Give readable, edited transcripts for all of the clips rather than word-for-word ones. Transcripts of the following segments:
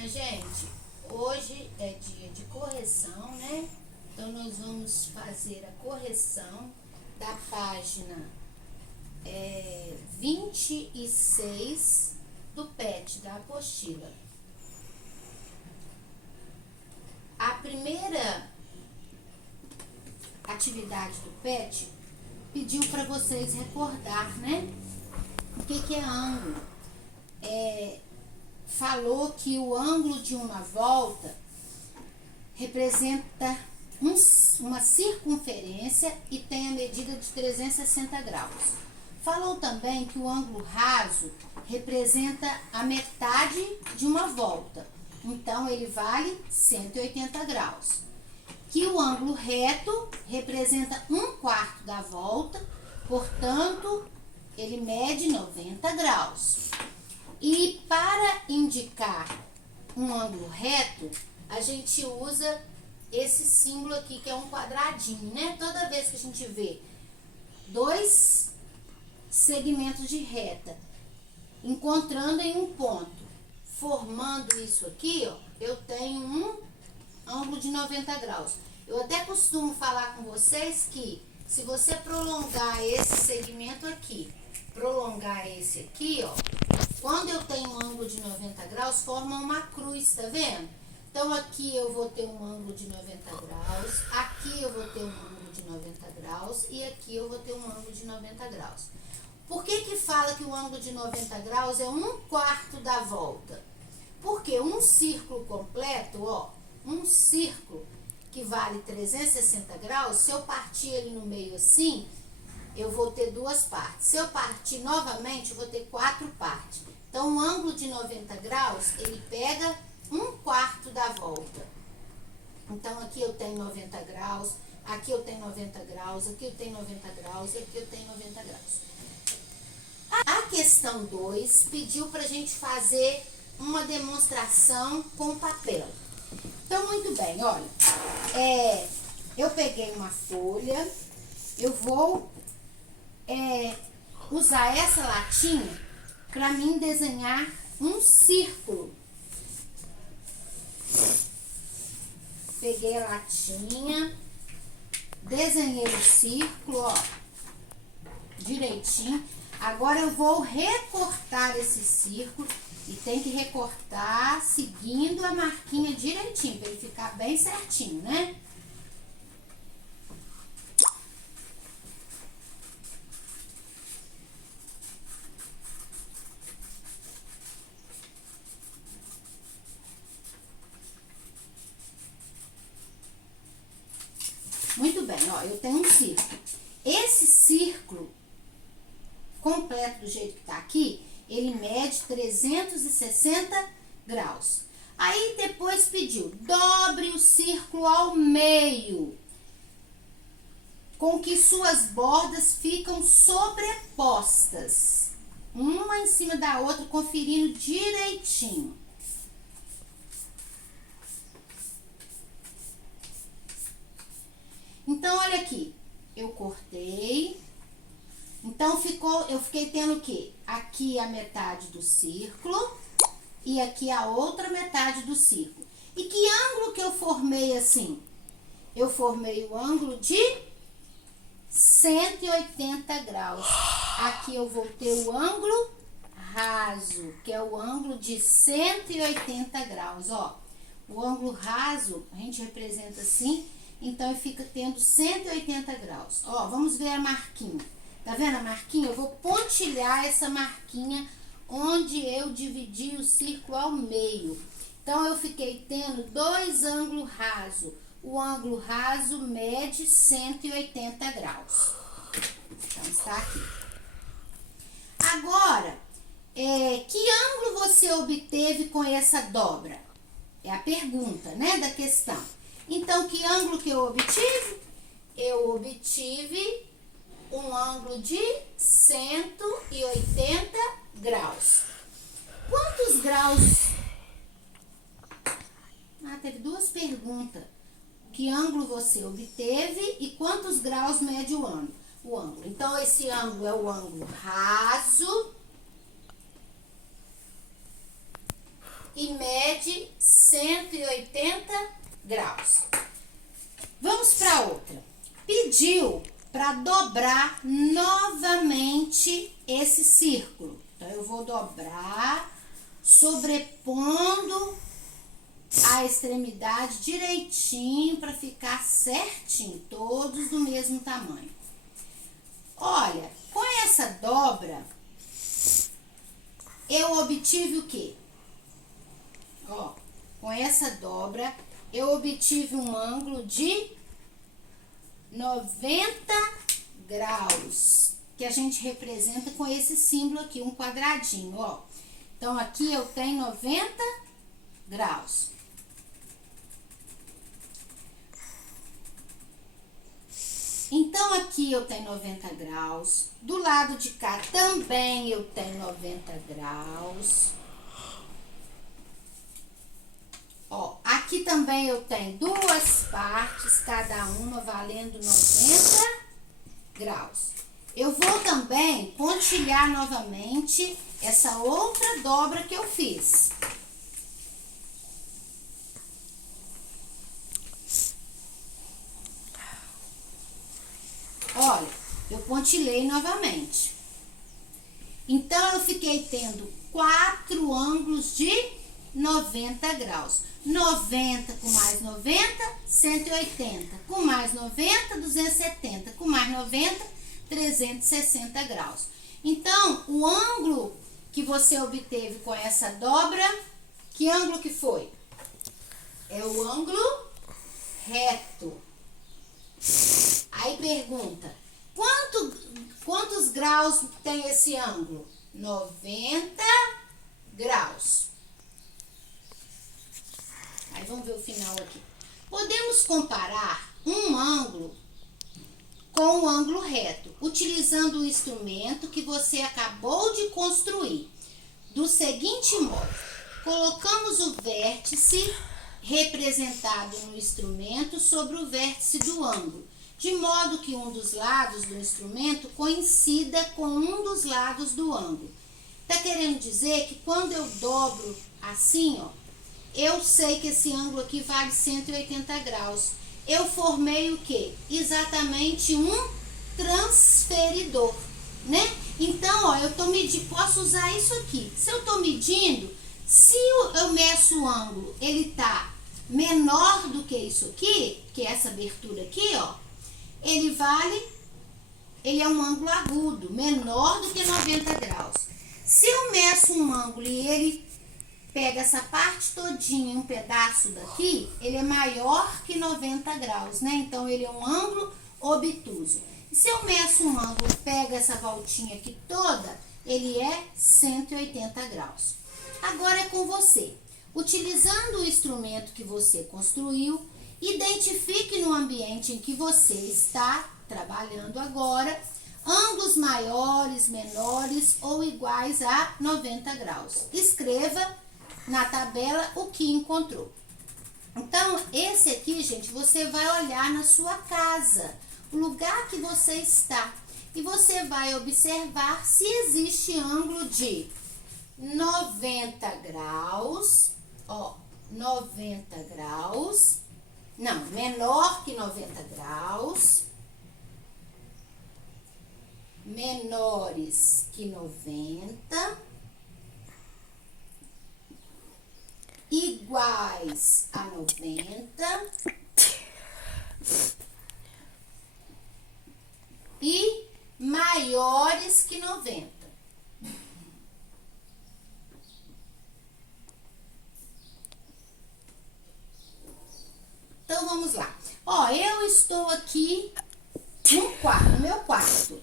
minha gente? Hoje é dia de correção, né? Então, nós vamos fazer a correção da página 26 do PET, da apostila. A primeira atividade do PET pediu para vocês recordar, né? O que é ângulo? Falou que o ângulo de uma volta representa uma circunferência e tem a medida de 360 graus. Falou também que o ângulo raso representa a metade de uma volta, então ele vale 180 graus. Que o ângulo reto representa 1/4 da volta, portanto, ele mede 90 graus. E para indicar um ângulo reto, a gente usa esse símbolo aqui, que é um quadradinho, né? Toda vez que a gente vê dois segmentos de reta encontrando em um ponto, formando isso aqui, ó, eu tenho um ângulo de 90 graus. Eu até costumo falar com vocês que se você prolongar esse segmento aqui, prolongar esse aqui, ó, quando eu tenho um ângulo de 90 graus, forma uma cruz, tá vendo? Então, aqui eu vou ter um ângulo de 90 graus, aqui eu vou ter um ângulo de 90 graus e aqui eu vou ter um ângulo de 90 graus. Por que fala que o ângulo de 90 graus é 1/4 da volta? Porque um círculo completo, ó, um círculo que vale 360 graus, se eu partir ele no meio assim, eu vou ter duas partes. Se eu partir novamente, eu vou ter 4 partes. Então, o ângulo de 90 graus, ele pega 1/4 da volta. Então, aqui eu tenho 90 graus, aqui eu tenho 90 graus, aqui eu tenho 90 graus e aqui eu tenho 90 graus. A questão 2 pediu para a gente fazer uma demonstração com papel. Então, muito bem, olha, eu peguei uma folha, eu vou usar essa latinha para mim desenhar um círculo. Peguei a latinha, desenhei o círculo, ó, direitinho. Agora eu vou recortar esse círculo e tem que recortar seguindo a marquinha direitinho, para ele ficar bem certinho, né? Muito bem, ó, eu tenho um círculo. Esse círculo completo do jeito que tá aqui, ele mede 360 graus. Aí depois pediu, dobre o círculo ao meio, com que suas bordas ficam sobrepostas, uma em cima da outra, conferindo direitinho. Então, olha aqui, eu cortei. Então, eu fiquei tendo o quê? Aqui a metade do círculo e aqui a outra metade do círculo. E que ângulo que eu formei assim? Eu formei o ângulo de 180 graus. Aqui eu vou ter o ângulo raso, que é o ângulo de 180 graus, ó. O ângulo raso, a gente representa assim, então fica tendo 180 graus. Ó, vamos ver a marquinha. Tá vendo a marquinha? Eu vou pontilhar essa marquinha onde eu dividi o círculo ao meio. Então, eu fiquei tendo dois ângulos rasos. O ângulo raso mede 180 graus. Então, está aqui. Agora, que ângulo você obteve com essa dobra? É a pergunta, né, da questão. Então, que ângulo que eu obtive? Eu obtive um ângulo de 180 graus. Quantos graus? Teve duas perguntas. Que ângulo você obteve e quantos graus mede o ângulo? Então, esse ângulo é o ângulo raso e mede de 180 graus. Vamos para outra. Pediu para dobrar novamente esse círculo. Então, eu vou dobrar, sobrepondo a extremidade direitinho para ficar certinho, todos do mesmo tamanho. Olha, com essa dobra, eu obtive o quê? Ó, com essa dobra, eu obtive um ângulo de 90 graus, que a gente representa com esse símbolo aqui, um quadradinho, ó. Então, aqui eu tenho 90 graus. Então, aqui eu tenho 90 graus. Do lado de cá também eu tenho 90 graus. Ó, aqui também eu tenho duas partes, cada uma valendo 90 graus. Eu vou também pontilhar novamente essa outra dobra que eu fiz. Olha, eu pontilhei novamente. Então, eu fiquei tendo 4 ângulos de 90 graus. 90 com mais 90, 180. Com mais 90, 270. Com mais 90, 360 graus. Então, o ângulo que você obteve com essa dobra, que ângulo que foi? É o ângulo reto. Aí pergunta, quantos graus tem esse ângulo? 90 graus. Aí vamos ver o final aqui. Podemos comparar um ângulo com um ângulo reto, utilizando o instrumento que você acabou de construir. Do seguinte modo, colocamos o vértice representado no instrumento sobre o vértice do ângulo, de modo que um dos lados do instrumento coincida com um dos lados do ângulo. Tá querendo dizer que quando eu dobro assim, ó, eu sei que esse ângulo aqui vale 180 graus. Eu formei o quê? Exatamente um transferidor, né? Então, ó, eu tô medindo, posso usar isso aqui. Se eu tô medindo, se eu meço o ângulo, ele tá menor do que isso aqui, que é essa abertura aqui, ó, ele é um ângulo agudo, menor do que 90 graus. Se eu meço um ângulo e ele pega essa parte todinha, um pedaço daqui, ele é maior que 90 graus, né? Então, ele é um ângulo obtuso. E se eu meço um ângulo, pega essa voltinha aqui toda, ele é 180 graus. Agora é com você. Utilizando o instrumento que você construiu, identifique no ambiente em que você está trabalhando agora ângulos maiores, menores ou iguais a 90 graus. Escreva na tabela o que encontrou. Então, esse aqui, gente, você vai olhar na sua casa, o lugar que você está, e você vai observar se existe ângulo de 90 graus, ó, 90 graus, não, menor que 90 graus, menores que 90, iguais a 90 e maiores que 90. Então, vamos lá. Ó, eu estou aqui no meu quarto.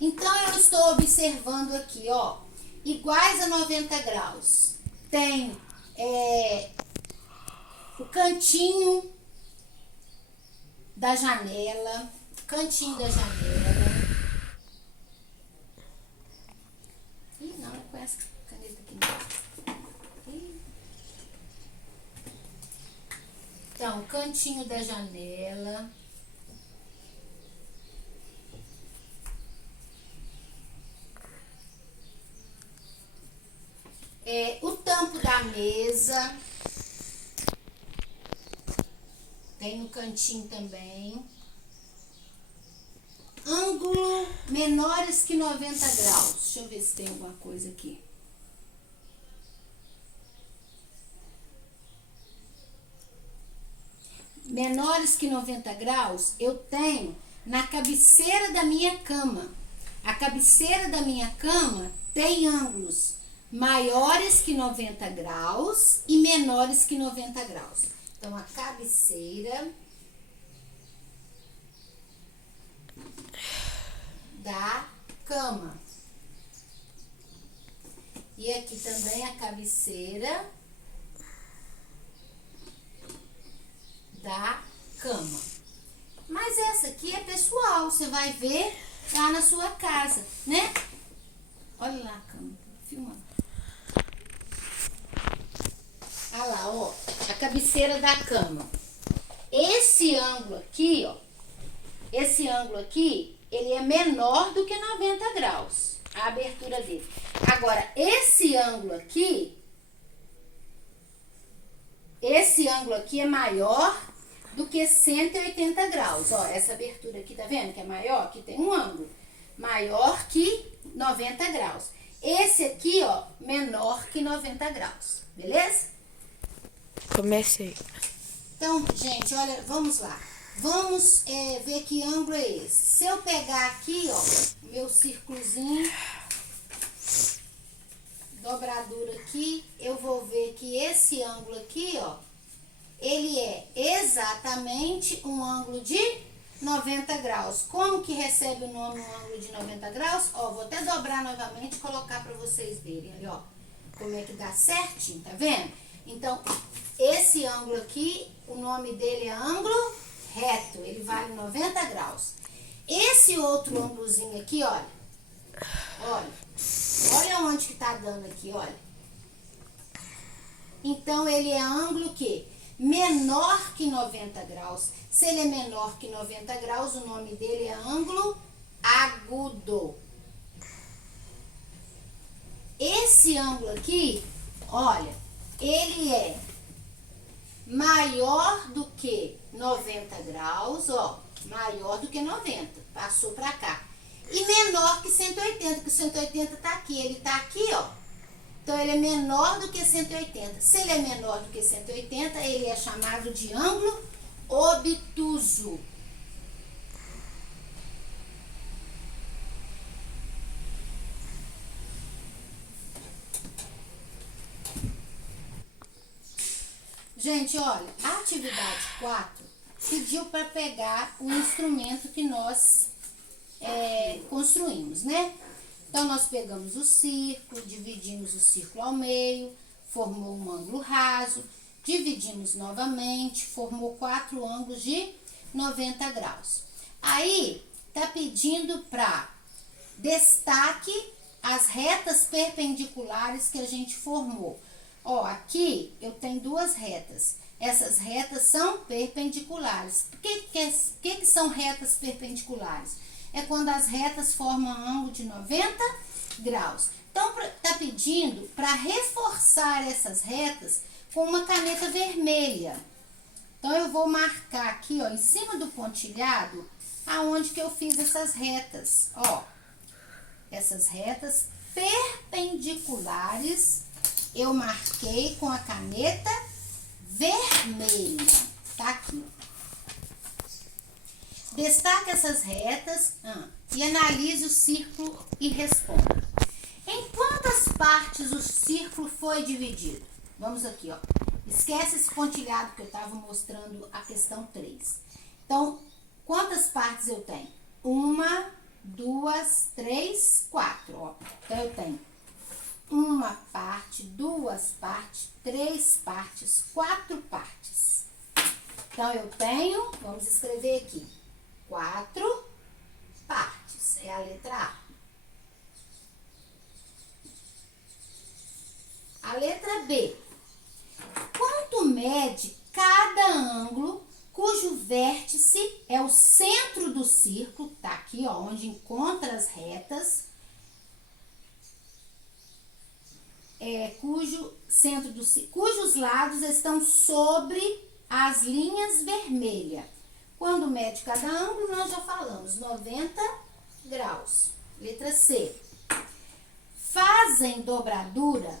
Então, eu estou observando aqui, ó, iguais a 90 graus. Tem o cantinho da janela, Ih, não é com essa caneta aqui não. Ih. Então, cantinho da janela. O tampo da mesa. Tem no cantinho também. Ângulo menores que 90 graus. Deixa eu ver se tem alguma coisa aqui. Menores que 90 graus, eu tenho na cabeceira da minha cama. A cabeceira da minha cama tem ângulos maiores que 90 graus e menores que 90 graus. Então, a cabeceira da cama. E aqui também a cabeceira da cama. Mas essa aqui é pessoal, você vai ver lá na sua casa, né? Olha lá a cama, filmando. Olha lá, ó, a cabeceira da cama. Esse ângulo aqui, ó, esse ângulo aqui, ele é menor do que 90 graus, a abertura dele. Agora, esse ângulo aqui é maior do que 180 graus. Ó, essa abertura aqui, tá vendo que é maior? Aqui tem um ângulo maior que 90 graus. Esse aqui, ó, menor que 90 graus. Beleza? Comecei. Então, gente, olha, vamos lá. Vamos ver que ângulo é esse. Se eu pegar aqui, ó, meu círculozinho, dobradura aqui, eu vou ver que esse ângulo aqui, ó, ele é exatamente um ângulo de 90 graus. Como que recebe o nome um ângulo de 90 graus? Ó, vou até dobrar novamente e colocar para vocês verem ali, ó, como é que dá certinho, tá vendo? Então, esse ângulo aqui, o nome dele é ângulo reto, ele vale 90 graus. Esse outro ângulozinho aqui, olha, olha onde que tá dando aqui, olha. Então, ele é ângulo que menor que 90 graus. Se ele é menor que 90 graus, o nome dele é ângulo agudo. Esse ângulo aqui, olha, ele é maior do que 90 graus, ó, maior do que 90, passou pra cá. E menor que 180, que o 180 tá aqui, ele tá aqui, ó. Então, ele é menor do que 180. Se ele é menor do que 180, ele é chamado de ângulo obtuso. Gente, olha, a atividade 4 pediu para pegar o instrumento que nós construímos, né? Então, nós pegamos o círculo, dividimos o círculo ao meio, formou um ângulo raso, dividimos novamente, formou 4 ângulos de 90 graus. Aí, tá pedindo para destaque as retas perpendiculares que a gente formou. Ó, aqui eu tenho 2 retas. Essas retas são perpendiculares. O que são retas perpendiculares? É quando as retas formam um ângulo de 90 graus. Então, tá pedindo para reforçar essas retas com uma caneta vermelha. Então, eu vou marcar aqui, ó, em cima do pontilhado, aonde que eu fiz essas retas. Ó, essas retas perpendiculares, eu marquei com a caneta vermelha. Tá aqui, ó. Destaque essas retas e analise o círculo e responda. Em quantas partes o círculo foi dividido? Vamos aqui, ó. Esquece esse pontilhado que eu estava mostrando a questão 3. Então, quantas partes eu tenho? 1, 2, 3, 4. Ó. Então, eu tenho 1 parte, 2 partes, 3 partes, 4 partes. Então, eu tenho, vamos escrever aqui, 4 partes, é a letra A. A letra B. Quanto mede cada ângulo cujo vértice é o centro do círculo, tá aqui, ó, onde encontra as retas, cujos lados estão sobre as linhas vermelhas. Quando mede cada ângulo, nós já falamos, 90 graus. Letra C. Fazem dobradura,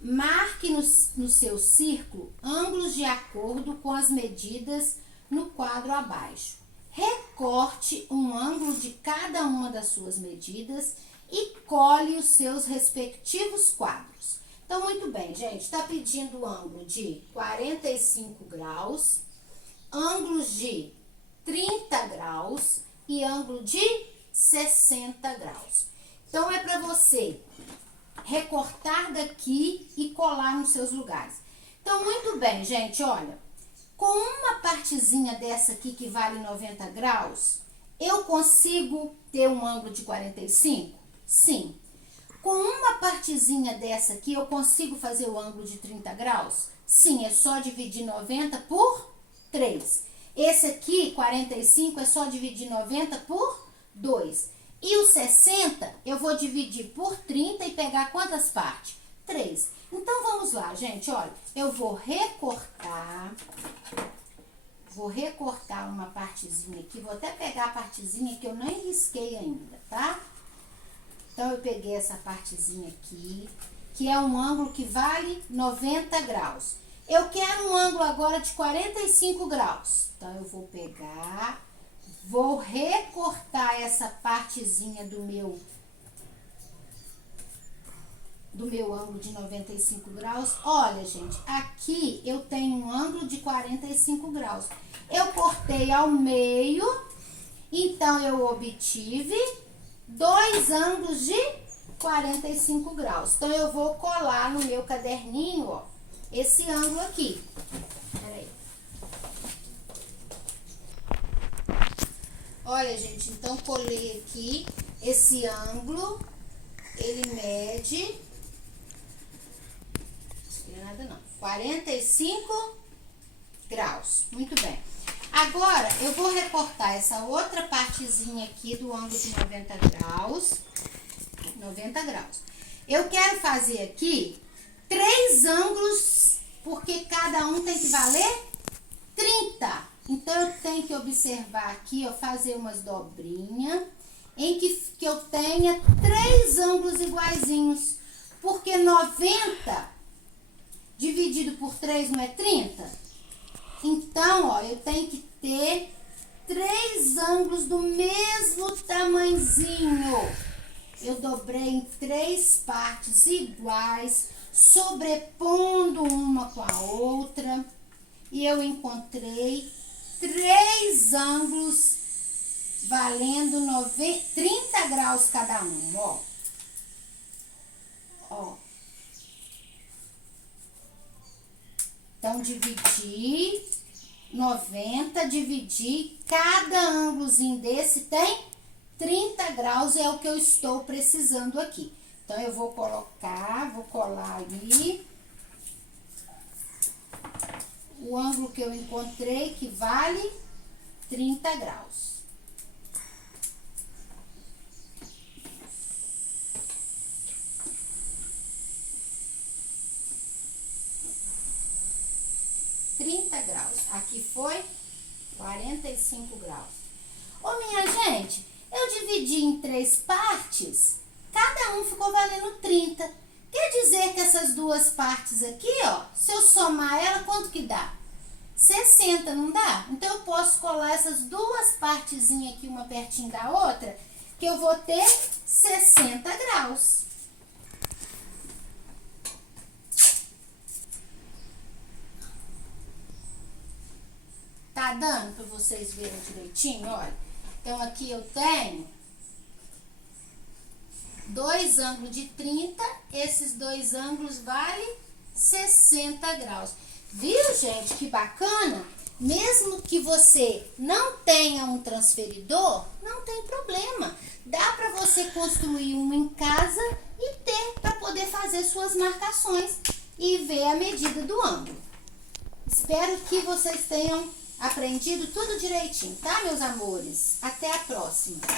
marque no seu círculo ângulos de acordo com as medidas no quadro abaixo. Recorte um ângulo de cada uma das suas medidas e cole os seus respectivos quadros. Então, muito bem, gente, está pedindo ângulo de 45 graus, ângulos de 30 graus e ângulo de 60 graus. Então, é para você recortar daqui e colar nos seus lugares. Então, muito bem, gente, olha, com uma partezinha dessa aqui que vale 90 graus, eu consigo ter um ângulo de 45? Sim. Com uma partezinha dessa aqui, eu consigo fazer o ângulo de 30 graus? Sim, é só dividir 90 por 3. Esse aqui, 45, é só dividir 90 por 2. E o 60, eu vou dividir por 30 e pegar quantas partes? 3. Então, vamos lá, gente, olha, eu vou recortar uma partezinha aqui, vou até pegar a partezinha que eu nem risquei ainda, tá? Então, eu peguei essa partezinha aqui, que é um ângulo que vale 90 graus. Eu quero um ângulo agora de 45 graus. Então, eu vou pegar, vou recortar essa partezinha do meu ângulo de 95 graus. Olha, gente, aqui eu tenho um ângulo de 45 graus. Eu cortei ao meio, então eu obtive 2 ângulos de 45 graus. Então, eu vou colar no meu caderninho, ó, esse ângulo aqui. Peraí. Olha, gente, então colei aqui esse ângulo, ele mede, não é nada não, 45 graus. Muito bem. Agora, eu vou recortar essa outra partezinha aqui do ângulo de 90 graus. 90 graus. Eu quero fazer aqui 3 ângulos, porque cada um tem que valer 30. Então, eu tenho que observar aqui, ó, fazer umas dobrinhas, em que eu tenha 3 ângulos iguaizinhos. Porque 90 dividido por 3 não é 30? Então, ó, eu tenho que ter 3 ângulos do mesmo tamanhozinho. Eu dobrei em 3 partes iguais, sobrepondo uma com a outra. E eu encontrei 3 ângulos valendo 30 graus cada um, ó. Ó. Então, dividi 90, dividi, cada ângulozinho desse tem 30 graus, é o que eu estou precisando aqui. Então, eu vou colocar, vou colar ali o ângulo que eu encontrei, que vale 30 graus. Aqui foi 45 graus. Ô, minha gente, eu dividi em 3 partes, cada um ficou valendo 30. Quer dizer que essas 2 partes aqui, ó, se eu somar ela, quanto que dá? 60, não dá? Então, eu posso colar essas 2 partezinhas aqui, uma pertinho da outra, que eu vou ter 60 graus. Tá dando para vocês verem direitinho? Olha, então aqui eu tenho 2 ângulos de 30, esses 2 ângulos valem 60 graus. Viu, gente, que bacana? Mesmo que você não tenha um transferidor, não tem problema. Dá para você construir uma em casa e ter para poder fazer suas marcações e ver a medida do ângulo. Espero que vocês tenham aprendido tudo direitinho, tá, meus amores? Até a próxima!